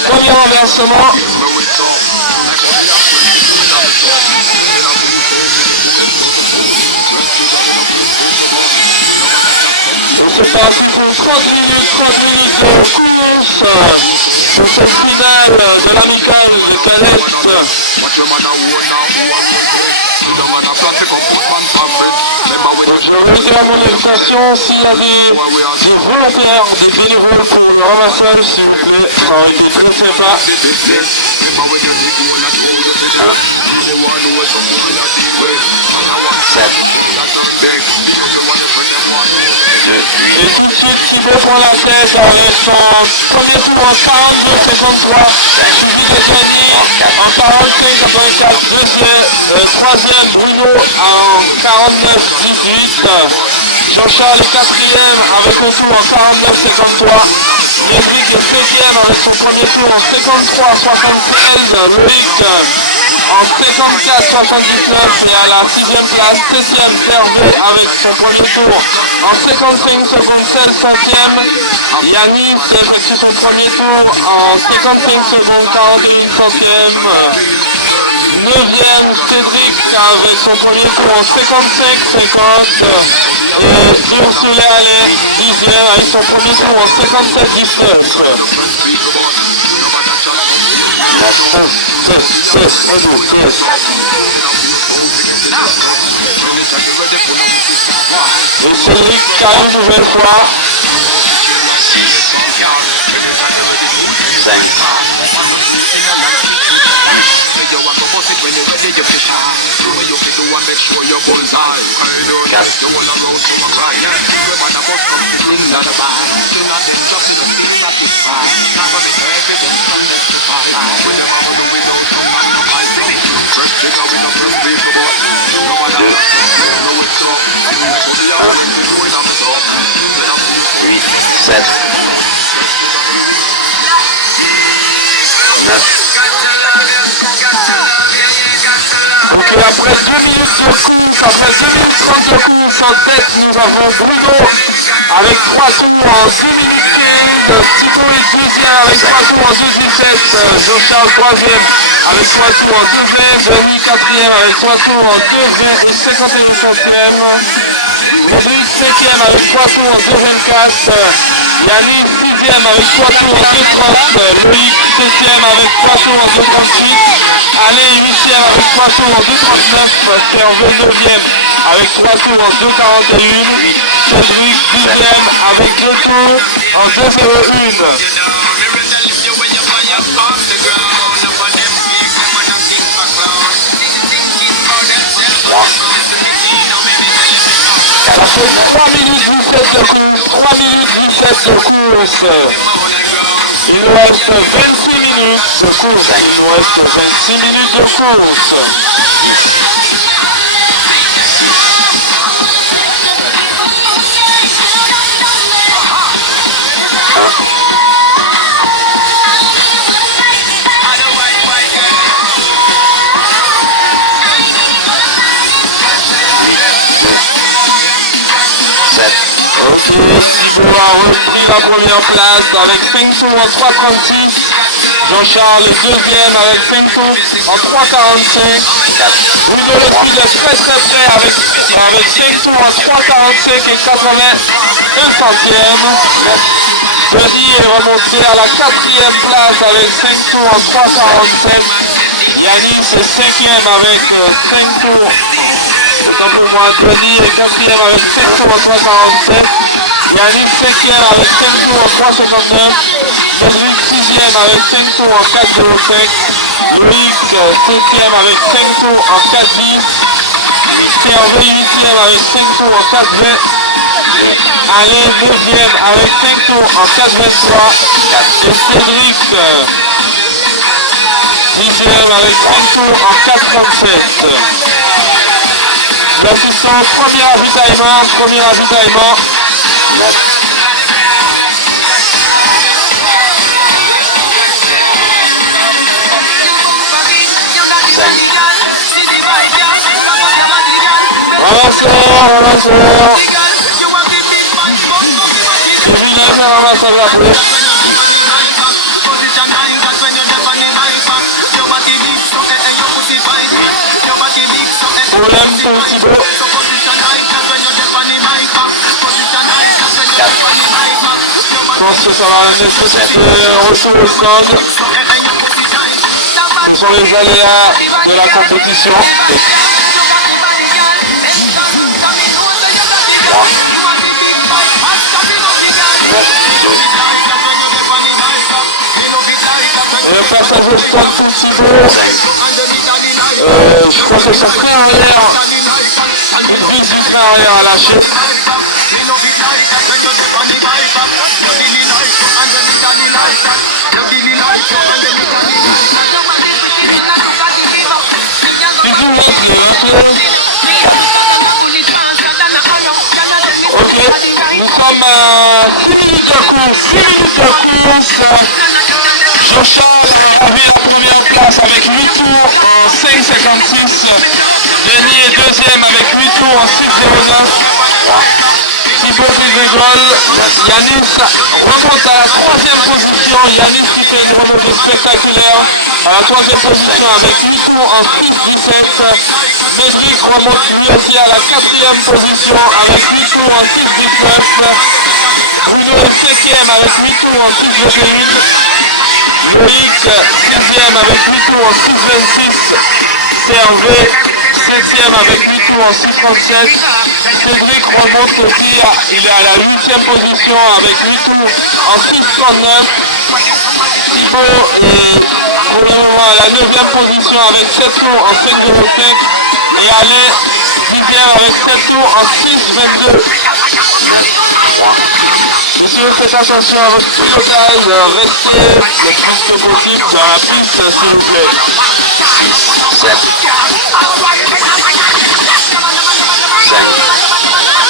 Premier renversement. C'est parti pour 30 minutes de course pour cette finale de l'amicale de Calais. Je vais à mon invitation s'il y a des volontaires, des bénévoles pour le ramassage, s'il vous plaît. Ça aurait été très sympa. Et tout de suite, Thibaut prend la tête avec son premier tour en 42,53. Suivi de Gianni en 45,84. Troisième, Bruno en 49,18. Jean-Charles est quatrième avec un tour en 49,53. Ludwig est deuxième avec son premier tour en 53,76. Loïc en 54,79 et à la sixième place, septième Hervé avec son premier tour en 55 secondes 16 centièmes. Yannis effectue son premier tour en 55 secondes 41 centièmes. Neuvième Cédric avec son premier tour en 55,50. Et Ursula Allais, dixième avec son premier tour en 57,19. Et Cédric qui arrive une nouvelle fois. 5. Donc après 2 minutes de course, après 2 minutes 30 de course en tête, nous avons Bruno avec 3 tours en 2 minutes 15, Thibaut est deuxième avec 3 tours en 2,17, Jean-Charles troisième avec 3 tours en 2,20, Denis quatrième avec 3 tours en 2,20 et 51 centièmes, Rodrigue cinquième avec 3 tours en 2,24, Yannick sixième avec 3 tours en 2,30, Loïc septième avec 3 tours en 2,38, Alain 8e avec 3 tours en 2,39, Hervé 9e avec 3 tours en 2,41, Cédric 10e avec 2 tours en 2,01. Après 3 minutes 17 de course, 3 minutes 17 de course. Il nous reste 26 minutes de course. Il nous reste 26 minutes de course. Ok, Thibaut a repris la première place avec 5 tours en 3,36. Jean-Charles est deuxième avec 5 tours en 3,45. Bruno le suit de très près avec 5 tours en 3,45 et 81 centièmes. Denis est remonté à la 4e place avec 5 tours en 3,47. Yannis est 5e avec 5 tours. Autant pour moi, Denis est 4e avec 5 tours en 3,47. Yannick 5e avec 5 tours en 3,59. Cédric 6e avec 5 tours en 4,05. Loïc 7e avec 5 tours en 4,10. Hervé 8e avec 5 tours en 4,20. Alain 9e avec 5 tours en 4,23. Et Cédric 10e avec 5 tours en 4,37. L'assistant, premier ravitaillement. Ramasseur. C'est lui-même un ramasseur après. Problème pour Thibaut. Je pense que ça va nécessiter retour au stand. Ce sont les aléas de la compétition. Et le passage au stand pour Thibaut. Je crois que son frein arrière, une vis du frein arrière à lâcher. Ok, nous sommes à 6 minutes de course. Jean-Charles a vu la première place avec 8 tours en 5,56. Denis est deuxième avec 8 tours en 6,09. Thibaut Grigol, Yanis remonte à la troisième position. Yanis qui fait une remontée spectaculaire à la troisième position avec 8 tours en 6,17. Médric remonte lui aussi à la quatrième position avec 8 tours en 6,19. Bruno est cinquième avec 8 tours en 6,21. Loïc, 6e avec 8 tours en 6,26. Hervé, 7e avec 8 tours en 6,37. Cédric remonte aussi, il est à la 8e position avec 8 tours en 6,39. Thibaut pour le moment à la 9e position avec 7 tours en 5,05. Et Alain, 10e avec 7 tours en 6,22. Messieurs, faites attention à votre pilotage, restez le plus possible dans la piste, s'il vous plaît. 6, 7, 5.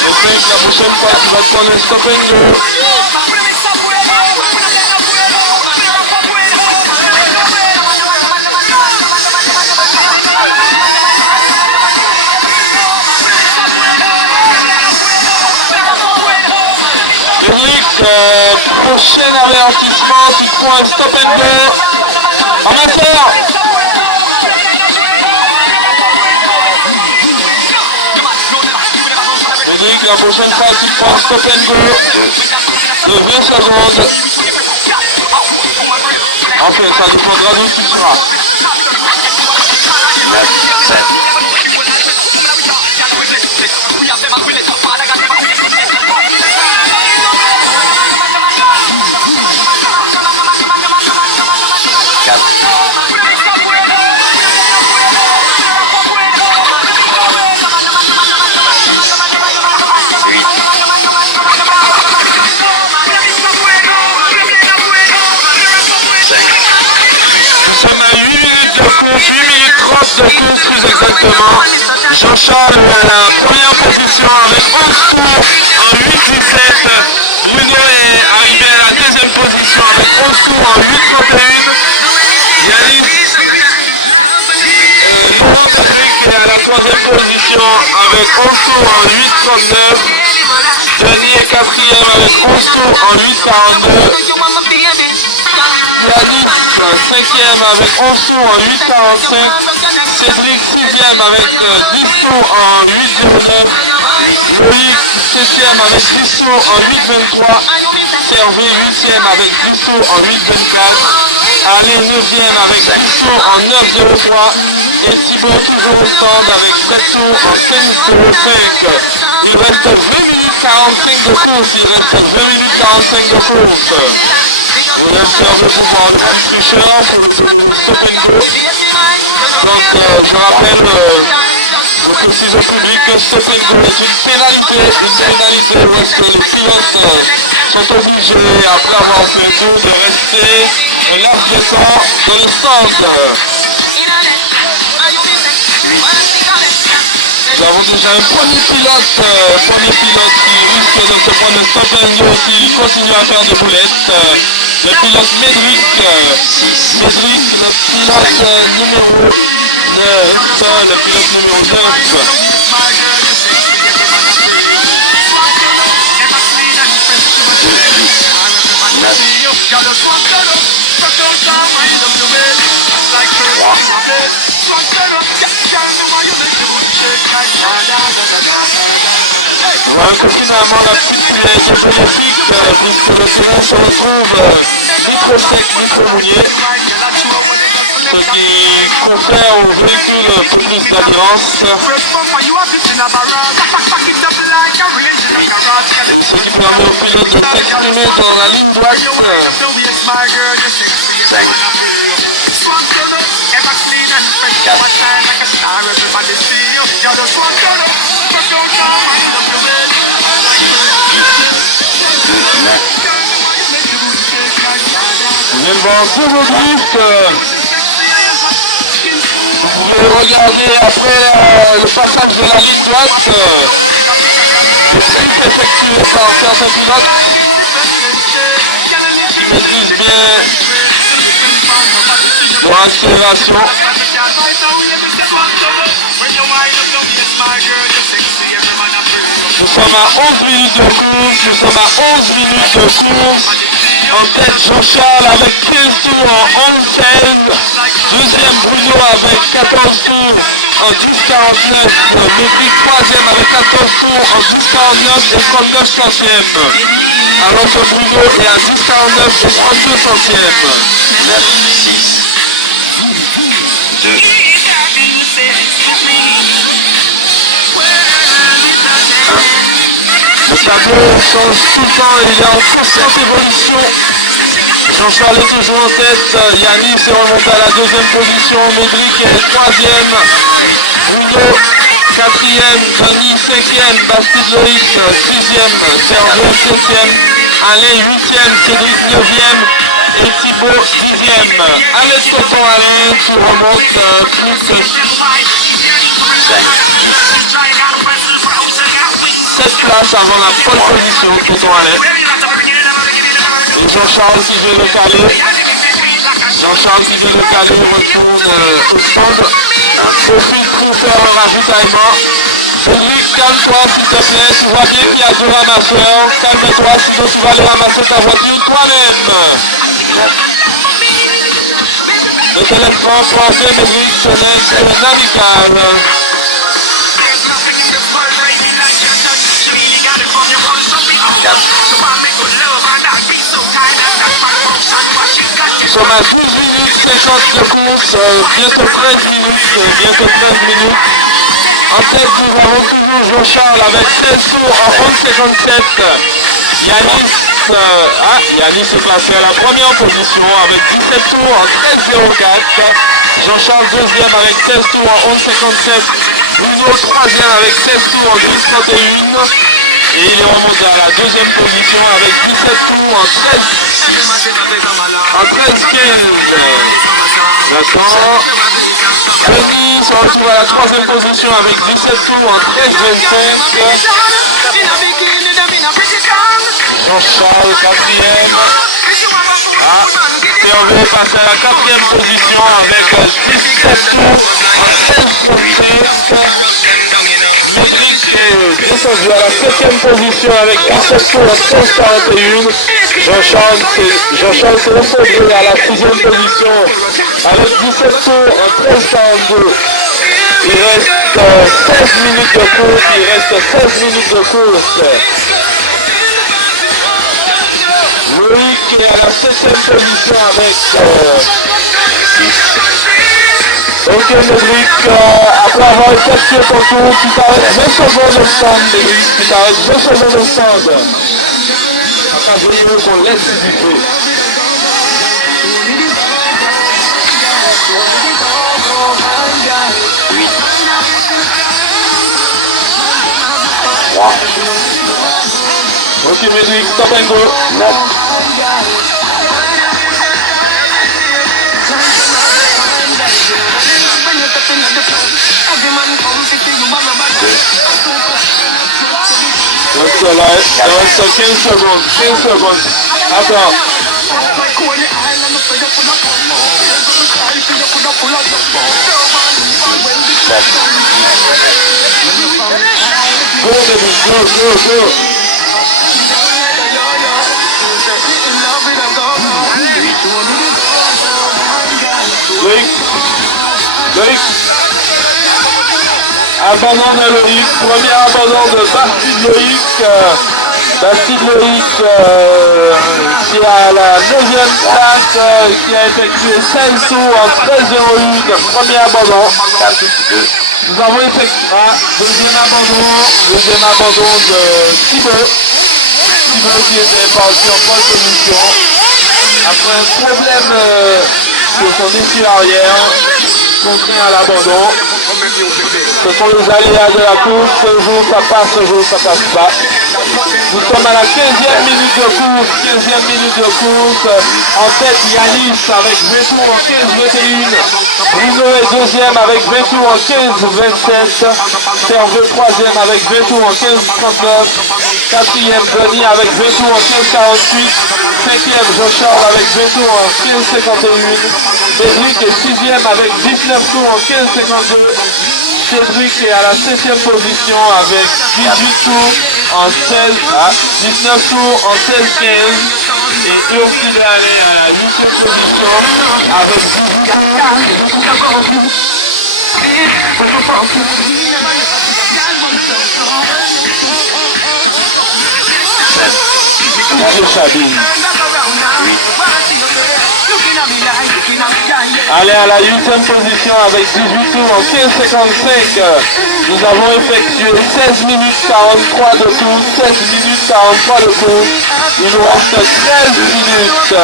Et 5, la prochaine fois, tu vas te prendre un stop and go. Prochain avertissement, tu prends un stop and go. Amateur. Cédric, la prochaine fois, tu prends un stop and go de 20 secondes. Ok, ça dépendra d'où tu seras. 9, 7. De course plus exactement. Jean-Charles à la première position avec 11 tours en 8,17. Bruno est arrivé à la deuxième position avec 11 tours en 8,31. Yanis est à la troisième position avec 11 tours en 8,39. Denis est quatrième avec 11 tours en 8,42. Yanis, 5e avec 11 tours en 8,45. Cédric, 6e avec 10 tours en 8,09. Loïc, 7e avec 10 tours en 8,23. Hervé, 8e avec 10 tours en 8,24. Alain, 9e avec 10 tours en 9,03. Et Thibaut, toujours au stand avec 7 tours en 5,05. Il reste 20 minutes 45 de course. Il reste 20 minutes 45 de course. On espère de pouvoir être un tricheur pour le stop and go. Donc je rappelle je précise au public que stop and go est une pénalité où est-ce que les pilotes sont obligés, après avoir fait le tour, de rester un laps de temps dans le stand. Nous avons déjà un premier pilote qui risque de se prendre un stop and go s'il continue à faire des boulettes. Le pilote Médric, le pilote numéro 9, le pilote numéro 9. Voilà finalement la petite cuillère qui est bénéfique, puisque le terrain se retrouve micro sec, micro mouillé, ce qui confère au véhicule un peu plus d'alliance, ce qui permet au pilote de s'exprimer dans la ligne droite. Vous venez de voir tous vos drifts. Vous pouvez regarder après le passage de la ligne droite. C'est effectué par certains pilotes qui maîtrisent bien leur accélération. Nous sommes à 11 minutes de course, En tête Jean-Charles avec 15 tours en 11-16. Deuxième Bruno avec 14 tours en 10-49. Médric troisième avec 14 tours en 10-49 et 39 centièmes. Alors que Bruno est à 10-49 et 32 centièmes. 9, 6, 2. Le tableau change tout le temps, il est en constante évolution. Jean-Charles est toujours en tête, Yanis est remonté à la deuxième position, Médric est troisième, Bruno quatrième, Denis cinquième, Bastide Loïc sixième, Sergio septième, Alain huitième, Cédric neuvième et Thibaut dixième. Allez de tonton Alain, tu remontes plus 7 places avant la pole position, tonton Alain. Et Jean-Charles qui vient de caler. Jean-Charles qui vient de caler retourne au stand. Profite pour faire le ravitaillement. Cédric, calme-toi s'il te plaît. Tu vois bien qu'il y a deux ramasseurs. Calme-toi, sinon tu vas aller ramasser ta voiture toi-même. Le téléphone français, Médric, ce n'est navigable. Nous sommes à 12 minutes 50 de course, bientôt 13 minutes. En tête, nous avons toujours Jean-Charles avec 16 tours en 11,57. Yanis est placé à la première position avec 17 tours en 13,04. Jean-Charles deuxième avec 16 tours en 11,57. Bruno troisième avec 16 tours en 10,31. Et il est remonté à la deuxième position avec 17 tours en 13,15. D'accord. Denis se retrouve à la troisième position avec 17 tours en 13,25. Jean-Charles quatrième. Et on va passer à la quatrième position avec 17 tours en 13,25. Médric est descendu à la 7ème position avec 17 tours en 13,41. Jean-Charles s'est descendu à la 6ème position avec 17 tours en 13,42. Il reste 16 minutes de course. Loïc est à la 7ème position avec 6. Ok Médric, après avoir effectué ton tour, tu t'arrêtes 20 secondes au stand, Médric, tu t'arrêtes 20 secondes au stand. Attends, je veux qu'on laisse du feu. Ok Médric, stop and go. 9. Il reste 15 secondes. Attends. Go, baby, go. Loïc. abandon de Loïc, premier abandon de Bastide Loïc. Bastide Loïc qui est à la 9e place, qui a effectué 16 tours en 13,01, premier abandon. Nous avons effectué deuxième abandon de Thibaut. Thibaut qui était parti en pole position. Après un problème sur son issue arrière, contraint à l'abandon. Ce sont les aléas de la course, ce jour ça passe, ce jour ça passe pas. Nous sommes à la 15e minute de course, en tête Yanis avec 20 tours en 15-21, Bruno est deuxième avec 20 tours en 15-27, Serge troisième avec 20 tours en 15-39, quatrième Denis avec 20 tours en 15-48, cinquième Jean-Charles avec 20 tours en 15-51, Cédric est sixième avec 19 tours en 15-52, Cédric est à la 7e position avec 18 tours en 19 tours en 16-15 et Ursule est allé à la 8e position avec 18 Chabine. Allez à la 8e position avec 18 tours en 15-55. Nous avons effectué 16 minutes 43 de course. 16 minutes 43 de course. Il nous reste 13 minutes.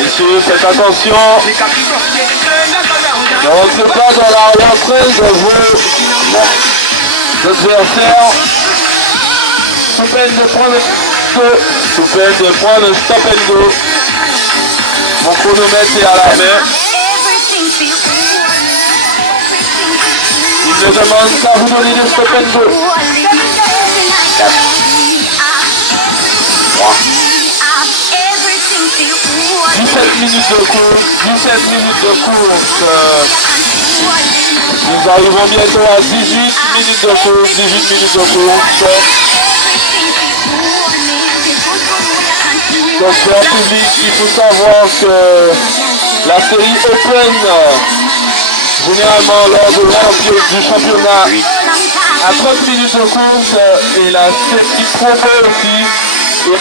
Messieurs, faites attention. Ne rentrez pas dans la rentrée de vos adversaires. Sous peine de prendre un stop and go. Mon chronomètre est à la main. Il me demande qu'à vous donner le stop and go. 17 minutes de course, 17 minutes de course. Nous arrivons bientôt à 18 minutes de course, 18 minutes de course. Donc, cher public, il faut savoir que la série Open, généralement lors de du championnat, à 30 minutes de course, et la série Promo aussi, et 1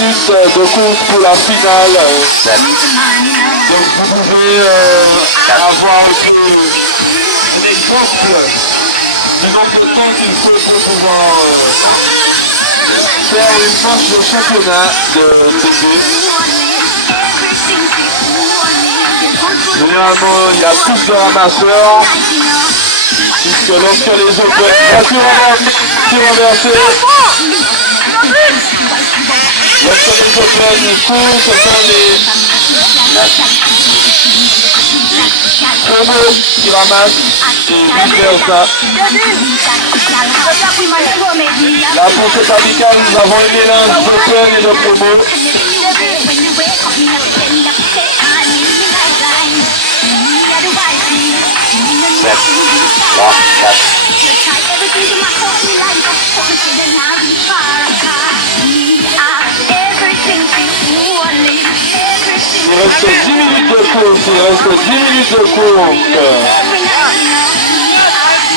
minute de course pour la finale. Donc vous pouvez avoir un exemple du nombre de temps qu'il faut pour pouvoir faire une manche de championnat de TP. Généralement, il y a plus de ramasseurs, puisque lorsque les Open renversés, lorsque les Open courent, ce sont les promos qui ramassent et vice versa. Là pour cet amical, nous avons un mélange d'Open et de promos. 7, 3, 4. Il reste 10 minutes de course,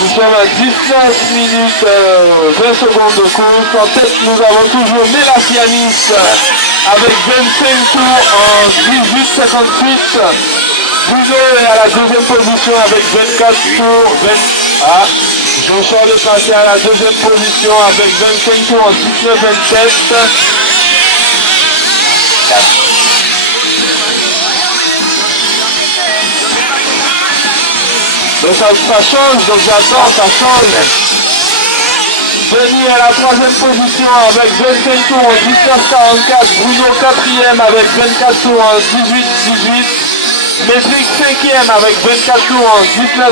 Nous sommes à 19 minutes 20 secondes de course. En tête, nous avons toujours Mélasianis avec 25 tours en 18,58. Bruno est à la 2e position avec 24 tours. Jean-Charles est passé à la 2e position avec 25 tours en 19,27. Donc ça change, donc j'attends, ça change. Denis à la 3e position avec 25 tours en 19,44. Bruno 4e avec 24 tours en 18,18. Métric 5e avec 24 tours en 19,20.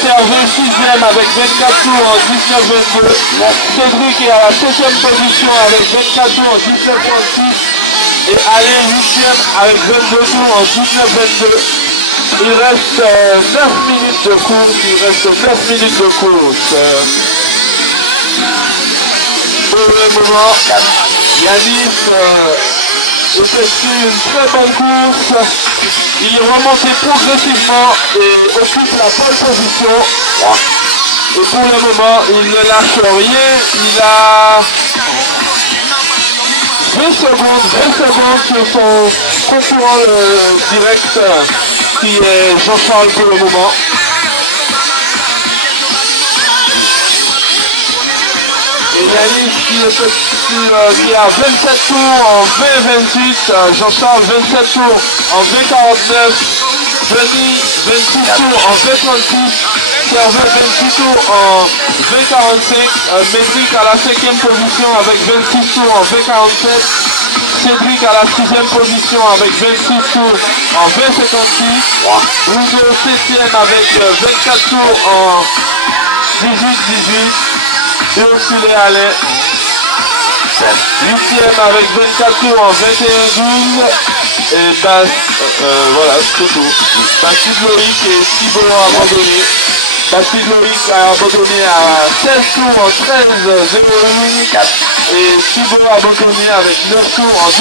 Serge 6e avec 24 tours en 19,22. Cédric est à la 7e position avec 24 tours en 19,36. Et Alain 8e avec 22 tours en 19,22. Il reste 9 minutes de course. Il reste 9 minutes de course. Pour le moment, Yanis effectue une très bonne course. Il est remonté progressivement et occupe la bonne position. Et pour le moment, il ne lâche rien. Il a 20 secondes sur son concurrent direct qui est Jean-Charles pour le moment. Et Yanis qui a 27 tours en 20-28, Jean-Charles 27 tours en 20-49, Denis 26 tours en 20-36, Servet 26 tours en 20-45, Médric à la 5e position avec 26 tours en 20-47, Cédric à la 6e position avec 26 tours en 20-56, Bruno 7e avec 24 tours en 18-18, Ursule Alain 8e avec 24 tours en 21-12 et voilà, c'est tout. Bastide Loïc et Thibaut ont abandonné. Bastide Loïc a abandonné à 16 tours en 13-01 et Thibaut a abandonné avec 9 tours en 12-27.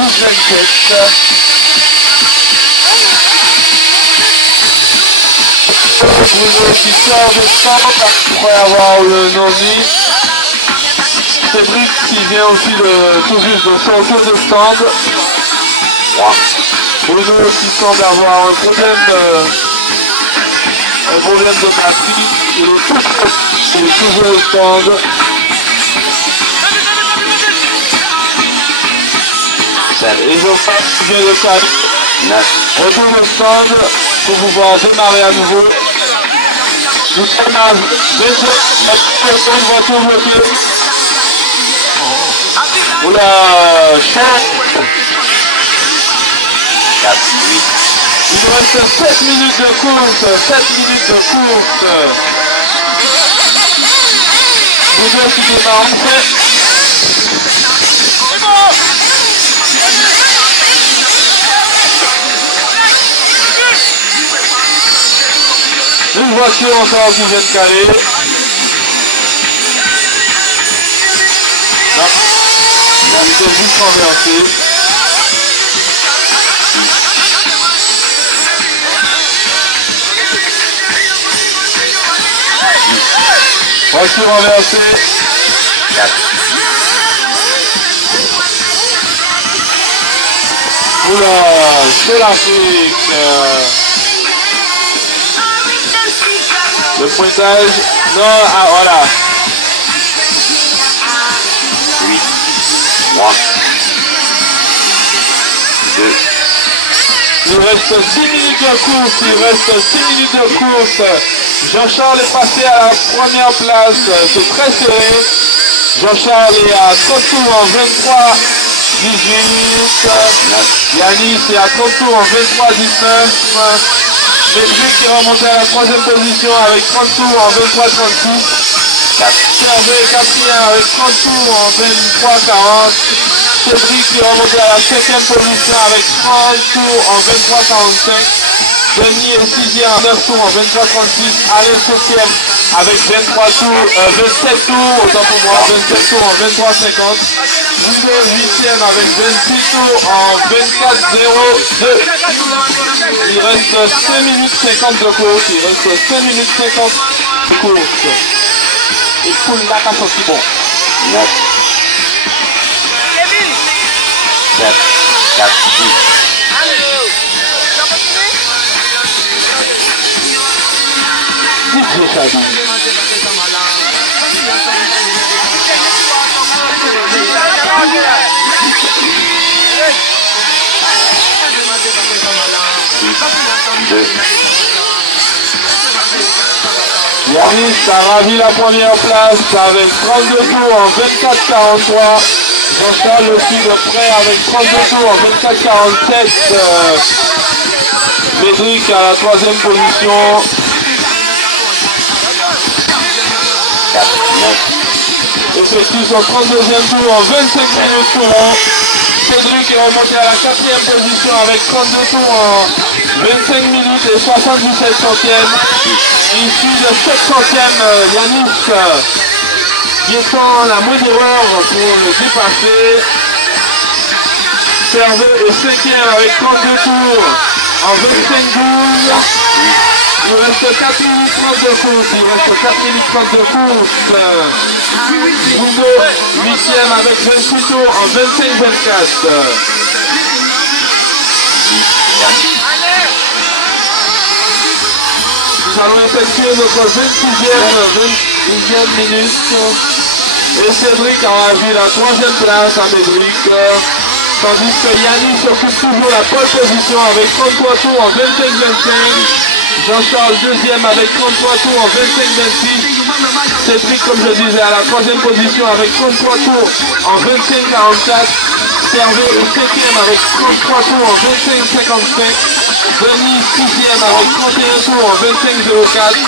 Bruno qui sort de centre après avoir le non-dit. Cédric qui vient aussi tout juste de sortir de stand. Bruno qui semble avoir un problème de batterie. Il est toujours au stand. Et je passe qui vient de caler. Retourne au stand pour pouvoir démarrer à nouveau. Nous sommes à 27 voiture bloquée. Oula, chaud. Il nous reste 7 minutes de course, 7 minutes de course. Bruno qui démarre en fait. Une voiture encore qui vient de caler. Non, il était juste renversé. Voiture renversée. Oula, c'est l'Afrique. Le pointage. Non, ah voilà. 8, 3, 2. Il reste 6 minutes de course, il reste 6 minutes de course. Jean-Charles est passé à la première place, c'est très serré. Jean-Charles est à 30 tours en 23, 18. Yanis est à 30 tours en 23, 19. Médric qui est remonté à la 3e position avec 30 tours en 23, 36. Servet est 4e avec 30 tours en 23, 40. Cédric qui est remonté à la 5e position avec 30 tours en 23, 45. Denis est 6e à 9 tours en 23, 36. Alain 7e avec 23 tours, 27 tours, autant pour moi, 27 tours en 23, 50. Bruno 8e avec 26 tours en 24, 02. Il reste 5 minutes 50 de course, il reste 5 minutes 50 de course. Et tout le lac a sorti bon. 9, 7, 4, 6. DJ Shadi. Yanis a ravi la première place avec 32 tours en 24-43. Jean-Charles aussi de près avec 32 tours en 24-47. Médric à la 3e position. 4, 9. Effectue son 32e tour en 25 minutes courant. Cédric est remonté à la 4e position avec 32 tours en 25 minutes et 77 centièmes. Ici le 700e Yanis qui étend la moindre erreur pour le dépasser. Servet est 5e avec 32 tours en 25-12. Il reste 4 minutes 30 de course. Il reste 4 minutes 30 de course. Bruno 8e avec 26 tours en 25-24. Nous allons effectuer notre 26e minute. Et Cédric a vu la 3e place à Médric. Tandis que Yannis occupe toujours la pole position avec 33 tours en 25-25. Jean-Charles 2e avec 33 tours en 25-26. Cédric, comme je disais, à la 3e position avec 33 tours en 25-44. Servet est 5e avec 33 tours en 25-55. Denis 6e avec 31 tours en 25-04.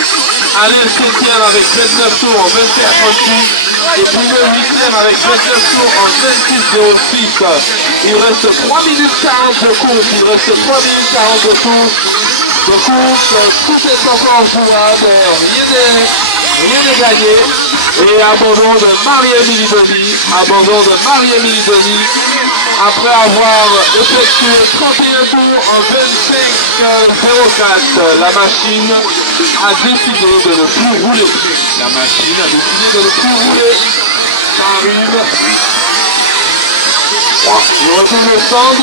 Alain 7e avec 29 tours en 25-38. Et Bruno 8e avec 29 tours en 26-06. Il reste 3 minutes 40 de course. Il reste 3 minutes 40 de course. Tout est encore jouable. Rien n'est gagné. Et abandon de Marie-Émilie Denis. Abandon de Marie-Émilie Denis. Après avoir effectué 31 tours en 25-04, la machine a décidé de ne plus rouler. La machine a décidé de ne plus rouler. Ça arrive. Il retourne au stand.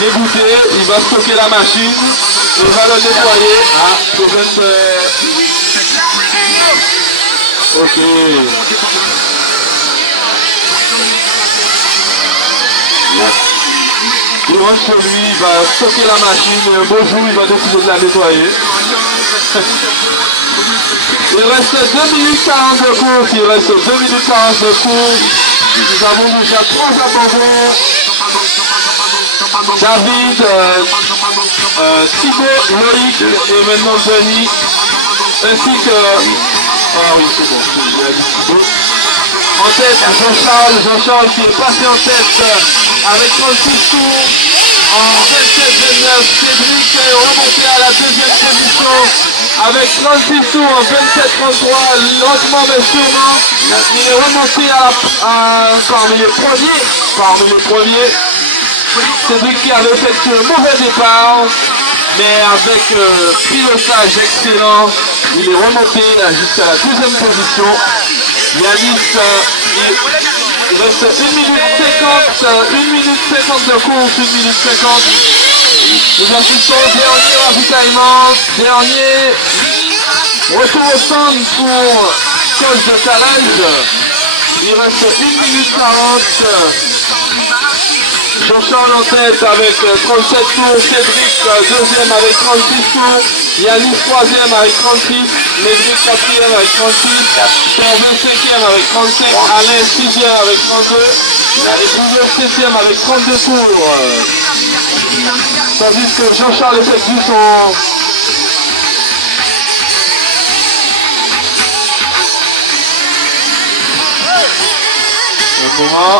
Dégoûté, il va stocker la machine. Il va le nettoyer. Ah, problème de... Ok. Il rentre chez lui, il va stocker la machine et un beau jour, il va décider de la nettoyer. Il reste 2 minutes 40 de course, il reste 2 minutes 40 de course. Nous avons déjà 3 abandons. David, Thibaut, Loïc et maintenant Denis. Ainsi que... Ah oui, c'est bon, c'est Thibaut. En tête, Jean-Charles qui est passé en tête avec 36 tours en 27-29. Cédric est remonté à la 2e position avec 36 tours en 27-33. Lentement mais sûrement, il est remonté parmi les premiers. Cédric qui avait effectué un mauvais départ, mais avec pilotage excellent, il est remonté jusqu'à la 2e position. Yanis, il reste 1 minute 50 de course, 1 minute 50. Nous assistons au dernier ravitaillement, dernier retour au stand pour cause de calage. Il reste 1 minute 40. Jean-Charles en tête avec 37 tours, Cédric 2e avec 36 tours, Yanis 3e avec 36, Médric 4e avec 36, Servet 5e avec 35, Alain 6e avec 32, et Bruno 7e avec 32 tours. Tandis que Jean-Charles effectue son... Un moment.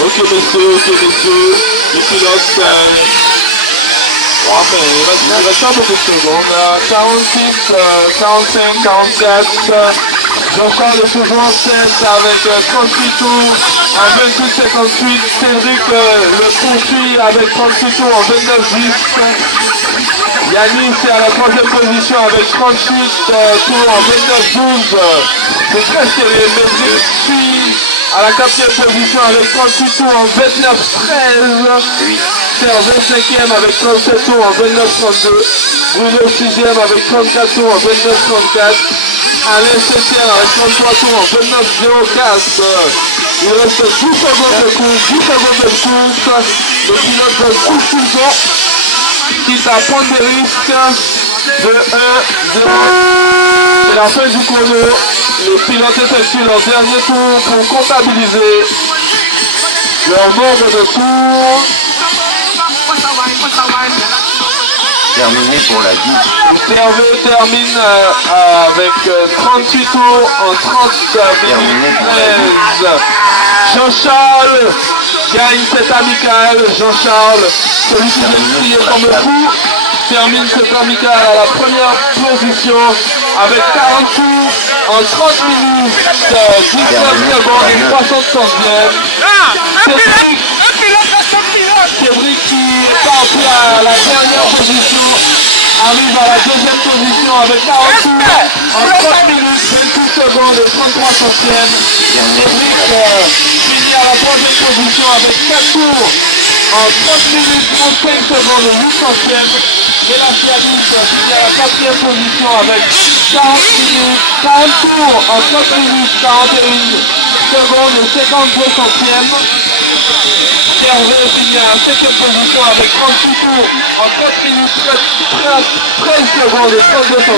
Ok messieurs, les pilotes, enfin il reste un peu de secondes, 46, 45, 44, Jean-Charles est toujours en tête avec 38 tours en 28-58, Cédric le poursuit avec 38 tours en 29-10, Yanis est à la 3e position avec 38 tours en 29-12, c'est très serré, Médric suit à la 4e position avec 38 tours en 29-13. Servet 5e avec 37 tours en 29-32. Bruno 6e avec 34 tours en 29-34. Alain 7e avec 33 tours en 29-04. Il reste 10 secondes de course. Le pilote donne tout ce qu'ils ont, quitte à prendre des risques. 2, 1, 0. C'est la fin du chrono. Les pilotes effectuent leur dernier tour pour comptabiliser leur nombre de tours. Terminé pour la 10. Hervé termine avec 38 tours en 30 minutes 13. Jean-Charles gagne cette amicale. Jean-Charles, celui qui s'est crié comme fou, termine cette amicale à la première position avec 40 tours en 30 minutes 19 secondes et 60 centièmes. Cédric qui part pour la dernière position arrive à la deuxième position avec 40 tours en 30 minutes 28 secondes et 33 centièmes. Cédric finit à la troisième position avec 4 tours en 30 minutes 35 secondes et 8 centièmes. Et la Cialis finit à la quatrième position avec 40 tours en 30 minutes 41 secondes et 52 centièmes. Hervé finit à la 5e position avec 36 tours en 4 minutes 13 secondes et 32 centièmes.